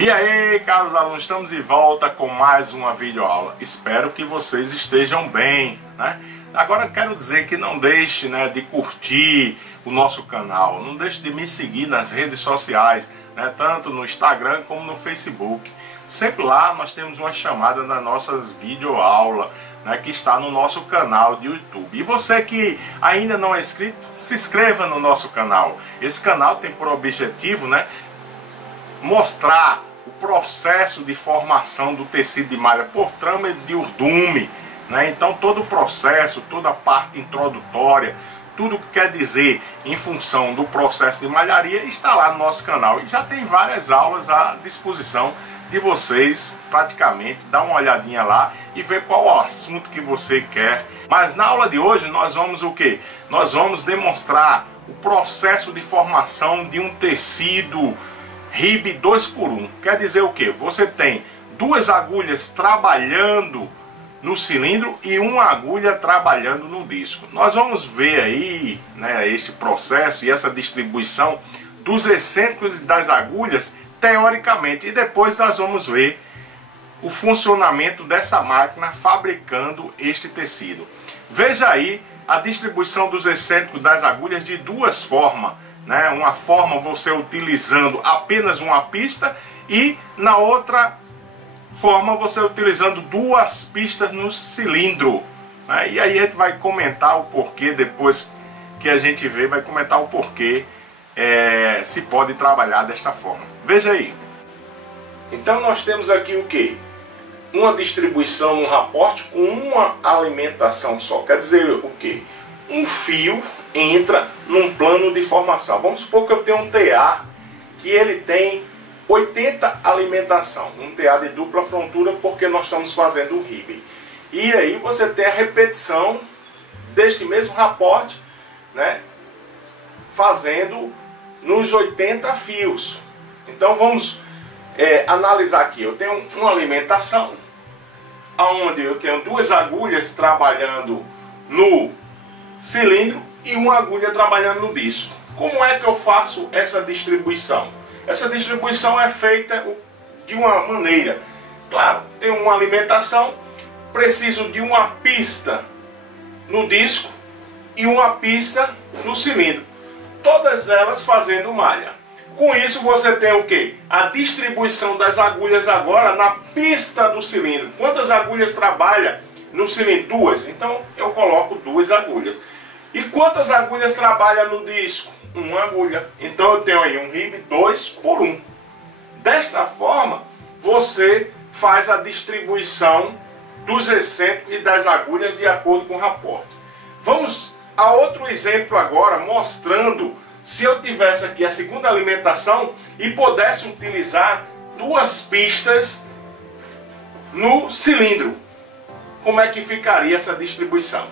E aí, caros alunos, estamos de volta com mais uma videoaula. Espero que vocês estejam bem, né? Agora quero dizer que não deixe, de curtir o nosso canal, não deixe de me seguir nas redes sociais, tanto no Instagram como no Facebook. Sempre lá nós temos uma chamada das nossas videoaulas, que está no nosso canal de YouTube. E você que ainda não é inscrito, se inscreva no nosso canal. Esse canal tem por objetivo, mostrar o processo de formação do tecido de malha por trama de urdume, Então todo o processo, toda a parte introdutória, tudo que quer dizer em função do processo de malharia está lá no nosso canal. E já tem várias aulas à disposição de vocês, praticamente. Dá uma olhadinha lá e ver qual o assunto que você quer. Mas na aula de hoje nós vamos o quê? Nós vamos demonstrar o processo de formação de um tecido RIB 2x1. Quer dizer o que? Você tem duas agulhas trabalhando no cilindro e uma agulha trabalhando no disco. Nós vamos ver aí este processo e essa distribuição dos excêntricos das agulhas teoricamente, e depois nós vamos ver o funcionamento dessa máquina fabricando este tecido. Veja aí a distribuição dos excêntricos das agulhas de duas formas. Uma forma você utilizando apenas uma pista e na outra forma você utilizando duas pistas no cilindro. E aí a gente vai comentar o porquê, depois que a gente vê, vai comentar o porquê se pode trabalhar desta forma. Veja aí. Então nós temos aqui o que? Uma distribuição no raporte com uma alimentação só. Quer dizer o que? Um fio entra num plano de formação. Vamos supor que eu tenho um TA que ele tem 80 alimentação, um TA de dupla frontura, porque nós estamos fazendo o RIB. E aí você tem a repetição deste mesmo raporte, fazendo nos 80 fios. Então vamos analisar aqui. Eu tenho uma alimentação onde eu tenho duas agulhas trabalhando no cilindro e uma agulha trabalhando no disco. Como é que eu faço essa distribuição? Essa distribuição é feita de uma maneira. Claro, tem uma alimentação, preciso de uma pista no disco e uma pista no cilindro. Todas elas fazendo malha. Com isso você tem o que? A distribuição das agulhas agora na pista do cilindro. Quantas agulhas trabalham no cilindro? Duas. Então eu coloco duas agulhas. E quantas agulhas trabalham no disco? Uma agulha. Então eu tenho aí um RIB 2x1. Desta forma, você faz a distribuição dos excêntricos e das agulhas de acordo com o raporte. Vamos a outro exemplo agora, mostrando se eu tivesse aqui a segunda alimentação e pudesse utilizar duas pistas no cilindro. Como é que ficaria essa distribuição?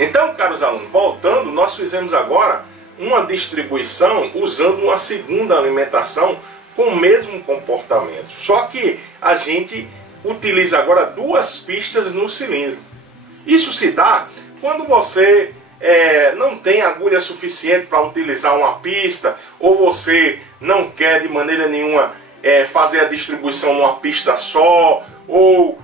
Então, caros alunos, voltando, nós fizemos agora uma distribuição usando uma segunda alimentação com o mesmo comportamento. Só que a gente utiliza agora duas pistas no cilindro. Isso se dá quando você não tem agulha suficiente para utilizar uma pista, ou você não quer de maneira nenhuma fazer a distribuição numa pista só, ou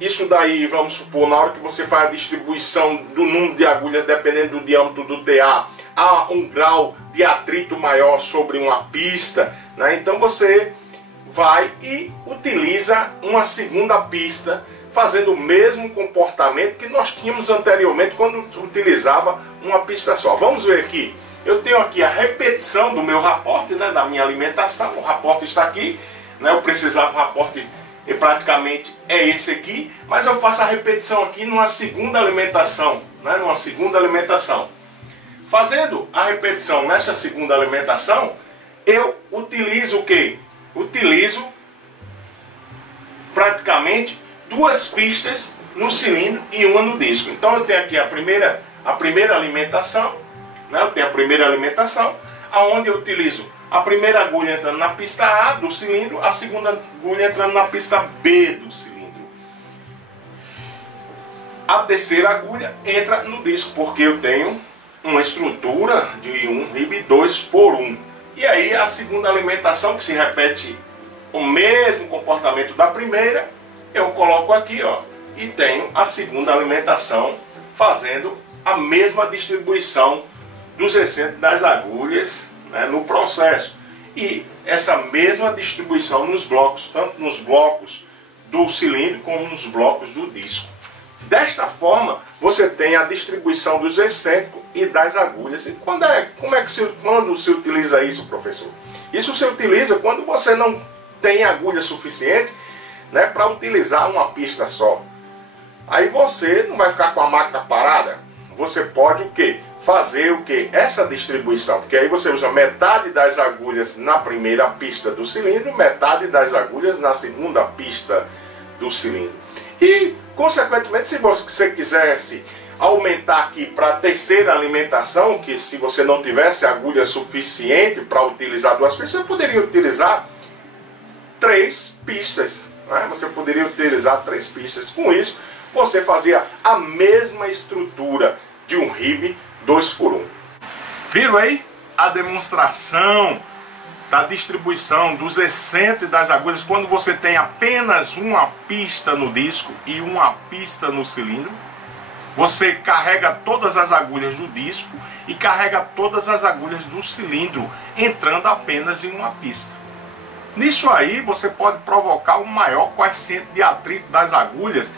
isso daí, vamos supor, na hora que você faz a distribuição do número de agulhas, dependendo do diâmetro do TA, há um grau de atrito maior sobre uma pista, Então você vai e utiliza uma segunda pista, fazendo o mesmo comportamento que nós tínhamos anteriormente quando utilizava uma pista só. Vamos ver aqui. Eu tenho aqui a repetição do meu raporte, da minha alimentação. O raporte está aqui, eu precisava, o raporte praticamente é esse aqui, mas eu faço a repetição aqui numa segunda alimentação, numa segunda alimentação. Fazendo a repetição nessa segunda alimentação, eu utilizo o quê? Utilizo praticamente duas pistas no cilindro e uma no disco. Então eu tenho aqui a primeira alimentação, eu tenho a primeira alimentação, aonde eu utilizo a primeira agulha entrando na pista A do cilindro, a segunda agulha entrando na pista B do cilindro. A terceira agulha entra no disco, porque eu tenho uma estrutura de um RIB 2x1. E aí a segunda alimentação, que se repete o mesmo comportamento da primeira, eu coloco aqui, ó, e tenho a segunda alimentação fazendo a mesma distribuição dos excêntricos das agulhas, né, no processo. E essa mesma distribuição nos blocos, tanto nos blocos do cilindro como nos blocos do disco. Desta forma, você tem a distribuição dos excêntricos e das agulhas. E quando se utiliza isso, professor? Isso se utiliza quando você não tem agulha suficiente, né, para utilizar uma pista só. Aí você não vai ficar com a máquina parada. Você pode o quê? Fazer o quê? Essa distribuição. Porque aí você usa metade das agulhas na primeira pista do cilindro, metade das agulhas na segunda pista do cilindro. E, consequentemente, se você quisesse aumentar aqui para a terceira alimentação, que se você não tivesse agulha suficiente para utilizar duas pistas, você poderia utilizar 3 pistas. Né? Você poderia utilizar 3 pistas. Com isso, você fazia a mesma estrutura de um RIB 2x1. Viram aí a demonstração da distribuição dos excêntricos e das agulhas quando você tem apenas uma pista no disco e uma pista no cilindro? Você carrega todas as agulhas do disco e carrega todas as agulhas do cilindro, entrando apenas em uma pista. Nisso aí você pode provocar um maior coeficiente de atrito das agulhas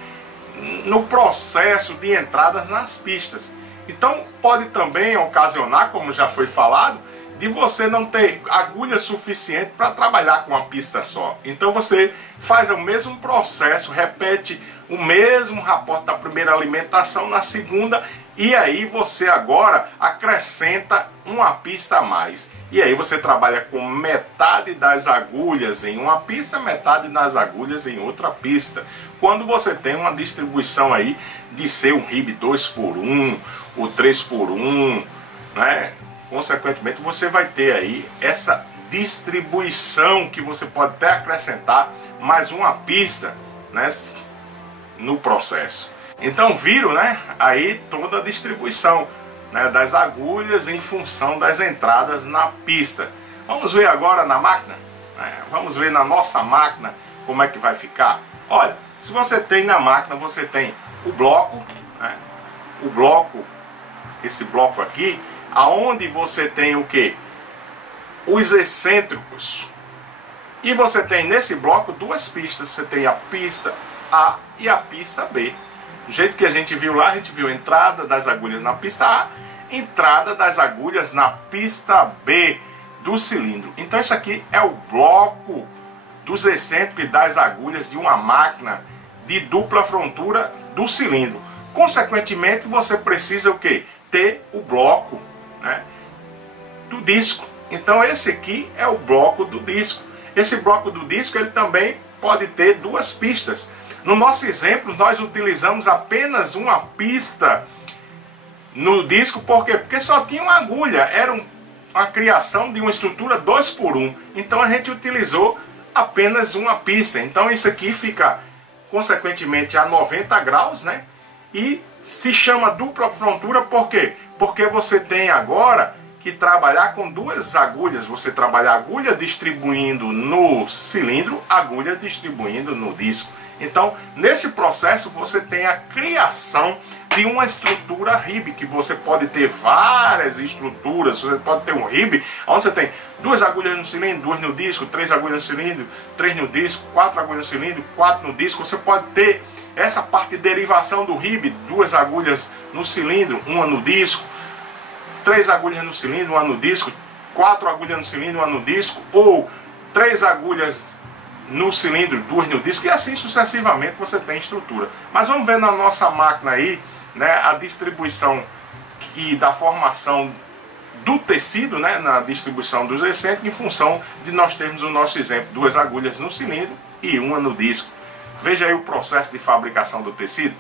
no processo de entradas nas pistas. Então pode também ocasionar, como já foi falado, de você não ter agulha suficiente para trabalhar com uma pista só. Então você faz o mesmo processo, repete o mesmo raporte da primeira alimentação na segunda, e aí você agora acrescenta uma pista a mais. E aí você trabalha com metade das agulhas em uma pista, metade das agulhas em outra pista. Quando você tem uma distribuição aí de ser um RIB 2x1, o 3x1, né? Consequentemente você vai ter aí essa distribuição que você pode até acrescentar mais uma pista, né, no processo. Então viram, né, aí toda a distribuição, né, das agulhas em função das entradas na pista. Vamos ver agora na máquina, né? Vamos ver na nossa máquina como é que vai ficar. Olha, se você tem na máquina, você tem o bloco, né, esse bloco aqui, aonde você tem o que? Os excêntricos. E você tem nesse bloco 2 pistas. Você tem a pista A e a pista B. Do jeito que a gente viu lá, a gente viu a entrada das agulhas na pista A, entrada das agulhas na pista B do cilindro. Então isso aqui é o bloco dos excêntricos e das agulhas de uma máquina de dupla frontura do cilindro. Consequentemente, você precisa o quê? Ter o bloco, né, do disco. Então esse aqui é o bloco do disco. Esse bloco do disco ele também pode ter 2 pistas. No nosso exemplo nós utilizamos apenas uma pista no disco. Por quê? Porque só tinha uma agulha. Era uma criação de uma estrutura 2x1. Então a gente utilizou apenas uma pista. Então isso aqui fica consequentemente a 90 graus, né? E se chama dupla frontura por quê? Porque você tem agora que trabalhar com 2 agulhas. Você trabalha a agulha distribuindo no cilindro, agulha distribuindo no disco. Então, nesse processo você tem a criação de uma estrutura RIB, que você pode ter várias estruturas. Você pode ter um RIB, onde você tem 2 agulhas no cilindro, 2 no disco, 3 agulhas no cilindro, 3 no disco, 4 agulhas no cilindro, 4 no disco. Você pode ter essa parte de derivação do RIB, 2 agulhas no cilindro, 1 no disco, 3 agulhas no cilindro, 1 no disco, 4 agulhas no cilindro, 1 no disco, ou 3 agulhas no cilindro, 2 no disco, e assim sucessivamente você tem estrutura. Mas vamos ver na nossa máquina aí, né, a distribuição e da formação do tecido, né, na distribuição dos excêntricos, em função de nós termos o nosso exemplo, 2 agulhas no cilindro e 1 no disco. Veja aí o processo de fabricação do tecido.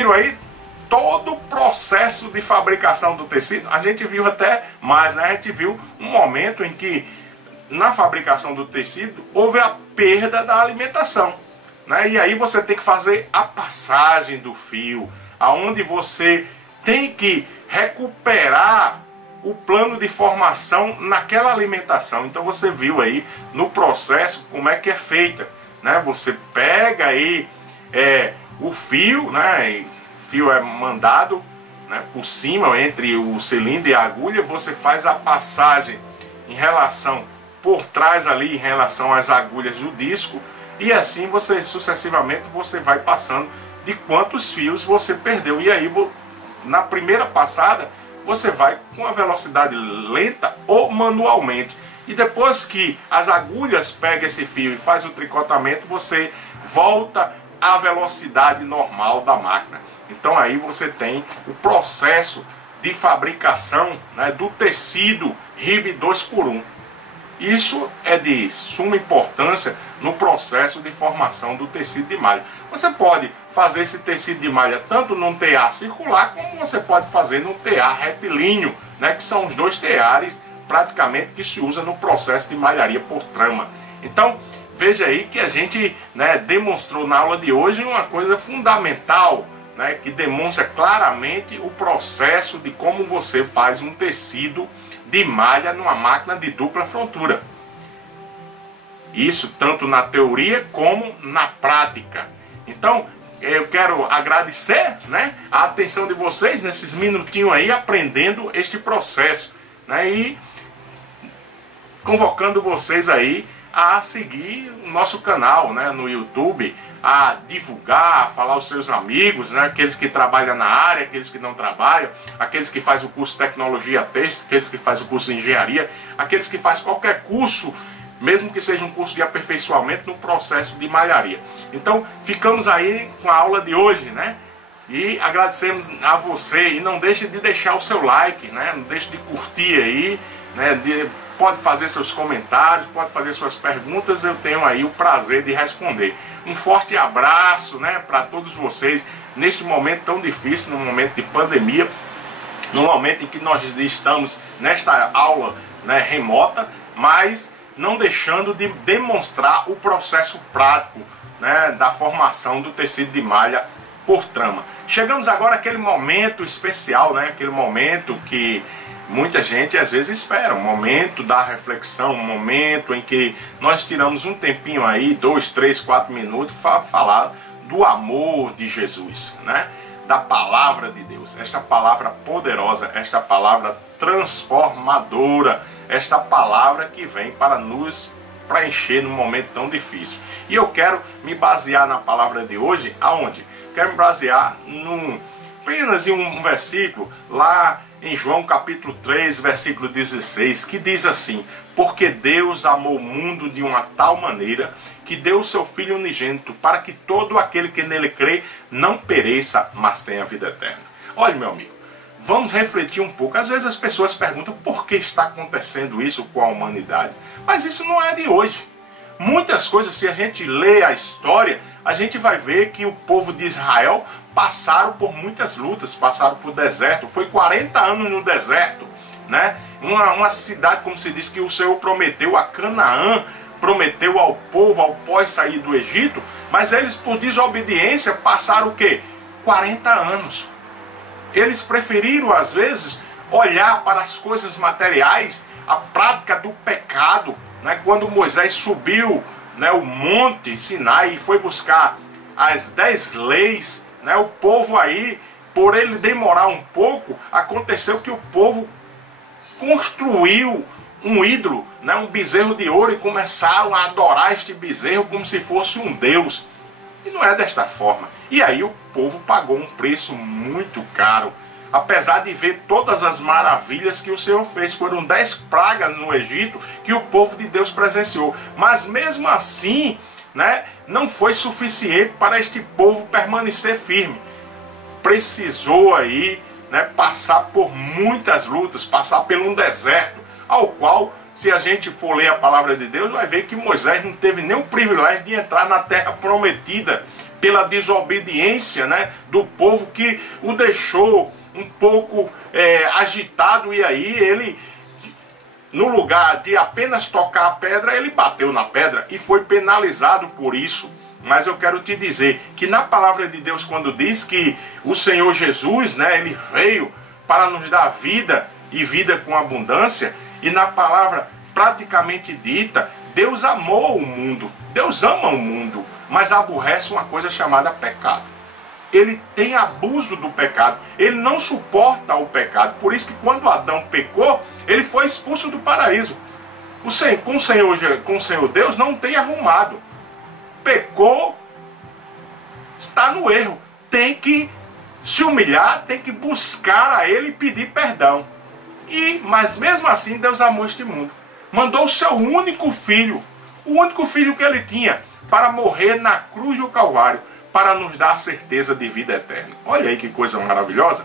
Viram aí todo o processo de fabricação do tecido? A gente viu até mais, né? A gente viu um momento em que na fabricação do tecido houve a perda da alimentação, né? E aí você tem que fazer a passagem do fio, aonde você tem que recuperar o plano de formação naquela alimentação. Então você viu aí no processo como é que é feita, né? Você pega aí o fio, né? O fio é mandado, né, por cima entre o cilindro e a agulha, você faz a passagem em relação por trás ali, em relação às agulhas do disco, e assim você sucessivamente você vai passando de quantos fios você perdeu. E aí na primeira passada você vai com a velocidade lenta ou manualmente, e depois que as agulhas pegam esse fio e faz o tricotamento, você volta à velocidade normal da máquina. Então aí você tem o processo de fabricação, né, do tecido RIB 2x1. Isso é de suma importância no processo de formação do tecido de malha. Você pode fazer esse tecido de malha tanto num tear circular, como você pode fazer num tear retilíneo, né, que são os dois teares praticamente que se usa no processo de malharia por trama. Então veja aí que a gente, né, demonstrou na aula de hoje uma coisa fundamental, né, que demonstra claramente o processo de como você faz um tecido de malha numa máquina de dupla frontura. Isso tanto na teoria como na prática. Então eu quero agradecer, né, a atenção de vocês nesses minutinhos aí aprendendo este processo, né, e convocando vocês aí a seguir o nosso canal, né, no YouTube, a divulgar, a falar aos seus amigos, né, aqueles que trabalham na área, aqueles que não trabalham, aqueles que fazem o curso de tecnologia têxtil, aqueles que fazem o curso de engenharia, aqueles que fazem qualquer curso, mesmo que seja um curso de aperfeiçoamento no processo de malharia. Então ficamos aí com a aula de hoje, né? E agradecemos a você, e não deixe de deixar o seu like, né? Não deixe de curtir aí, né? Pode fazer seus comentários, pode fazer suas perguntas, eu tenho aí o prazer de responder. Um forte abraço, né, para todos vocês neste momento tão difícil, no momento de pandemia, no momento em que nós estamos nesta aula, né, remota, mas não deixando de demonstrar o processo prático, né, da formação do tecido de malha por trama. Chegamos agora àquele momento especial, né, aquele momento que muita gente às vezes espera, um momento da reflexão, um momento em que nós tiramos um tempinho aí, 2, 3, 4 minutos, para falar do amor de Jesus, né? Da palavra de Deus, esta palavra poderosa, esta palavra transformadora, esta palavra que vem para nos preencher num momento tão difícil. E eu quero me basear na palavra de hoje, aonde? Quero me basear apenas em um versículo lá em João capítulo 3, versículo 16, que diz assim: porque Deus amou o mundo de uma tal maneira que deu o seu Filho unigênito, para que todo aquele que nele crê não pereça, mas tenha vida eterna. Olha, meu amigo, vamos refletir um pouco. Às vezes as pessoas perguntam por que está acontecendo isso com a humanidade. Mas isso não é de hoje. Muitas coisas, se a gente lê a história, a gente vai ver que o povo de Israel passaram por muitas lutas, passaram por deserto, foi 40 anos no deserto, né? Uma cidade, como se diz, que o Senhor prometeu a Canaã, prometeu ao povo, ao pós sair do Egito, mas eles por desobediência passaram o quê? 40 anos. Eles preferiram às vezes olhar para as coisas materiais, a prática do pecado, né? Quando Moisés subiu, né, o monte Sinai e foi buscar as 10 leis, né, o povo aí, por ele demorar um pouco, aconteceu que o povo construiu um ídolo, né, um bezerro de ouro, e começaram a adorar este bezerro como se fosse um deus. E não é desta forma. E aí o povo pagou um preço muito caro. Apesar de ver todas as maravilhas que o Senhor fez, foram 10 pragas no Egito que o povo de Deus presenciou. Mas mesmo assim, né, não foi suficiente para este povo permanecer firme. Precisou aí, né, passar por muitas lutas, passar por um deserto, ao qual, se a gente for ler a palavra de Deus, vai ver que Moisés não teve nem o privilégio de entrar na terra prometida, pela desobediência, né, do povo que o deixou um pouco agitado, e aí ele, no lugar de apenas tocar a pedra, ele bateu na pedra e foi penalizado por isso. Mas eu quero te dizer que na palavra de Deus, quando diz que o Senhor Jesus, né, ele veio para nos dar vida e vida com abundância, e na palavra praticamente dita, Deus amou o mundo, Deus ama o mundo, mas aborrece uma coisa chamada pecado. Ele tem abuso do pecado, ele não suporta o pecado. Por isso que quando Adão pecou, ele foi expulso do paraíso. Com o Senhor Deus não tem arrumado. Pecou, está no erro. Tem que se humilhar, tem que buscar a ele e pedir perdão. Mas mesmo assim Deus amou este mundo. Mandou o seu único filho, o único filho que ele tinha, para morrer na cruz do Calvário, para nos dar a certeza de vida eterna. Olha aí que coisa maravilhosa.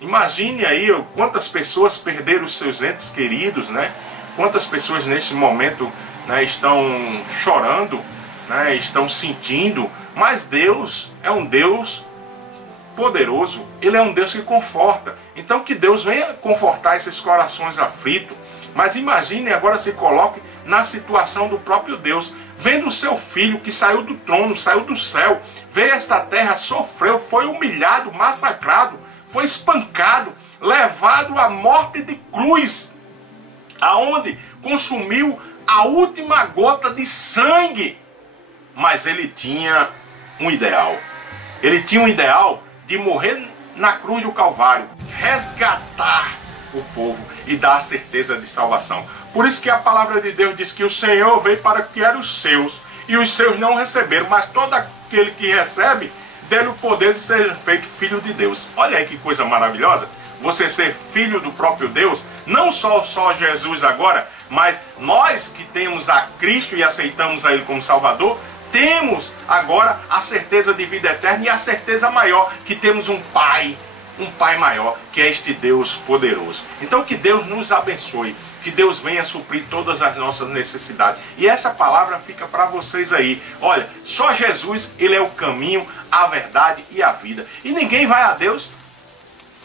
Imagine aí quantas pessoas perderam os seus entes queridos, né? Quantas pessoas neste momento, né, estão chorando, né, estão sentindo. Mas Deus é um Deus poderoso. Ele é um Deus que conforta. Então que Deus venha confortar esses corações aflitos. Mas imagine agora, se coloque na situação do próprio Deus, vendo o seu filho que saiu do trono, saiu do céu, veio a esta terra, sofreu, foi humilhado, massacrado, foi espancado, levado à morte de cruz, aonde consumiu a última gota de sangue. Mas ele tinha um ideal. Ele tinha um ideal de morrer na cruz do Calvário, resgatar o povo e dar a certeza de salvação. Por isso que a palavra de Deus diz que o Senhor veio para que eram os seus, e os seus não receberam, mas todo aquele que recebe, dê-lhe o poder de ser feito filho de Deus. Olha aí que coisa maravilhosa, você ser filho do próprio Deus, não só Jesus agora, mas nós que temos a Cristo e aceitamos a Ele como Salvador, temos agora a certeza de vida eterna e a certeza maior, que temos um Pai maior, que é este Deus poderoso. Então que Deus nos abençoe, que Deus venha suprir todas as nossas necessidades. E essa palavra fica para vocês aí. Olha, só Jesus, Ele é o caminho, a verdade e a vida. E ninguém vai a Deus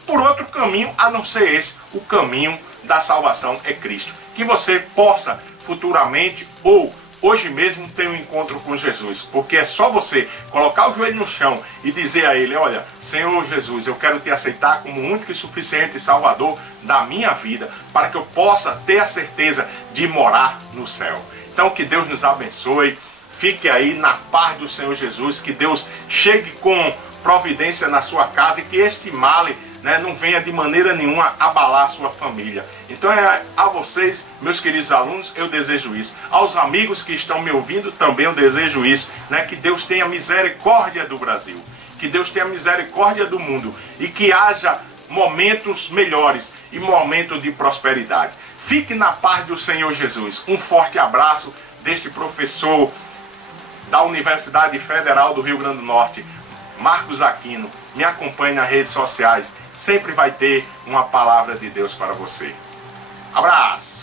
por outro caminho a não ser esse. O caminho da salvação é Cristo. Que você possa futuramente ou hoje mesmo ter um encontro com Jesus, porque é só você colocar o joelho no chão e dizer a Ele: olha, Senhor Jesus, eu quero te aceitar como único e suficiente Salvador da minha vida, para que eu possa ter a certeza de morar no céu. Então que Deus nos abençoe, fique aí na paz do Senhor Jesus, que Deus chegue com providência na sua casa e que este mal, né, não venha de maneira nenhuma abalar a sua família. Então a vocês, meus queridos alunos, eu desejo isso. Aos amigos que estão me ouvindo também eu desejo isso, né, que Deus tenha misericórdia do Brasil, que Deus tenha misericórdia do mundo e que haja momentos melhores e momentos de prosperidade. Fique na paz do Senhor Jesus. Um forte abraço deste professor da Universidade Federal do Rio Grande do Norte, Marcos Aquino. Me acompanhe nas redes sociais, sempre vai ter uma palavra de Deus para você. Abraço!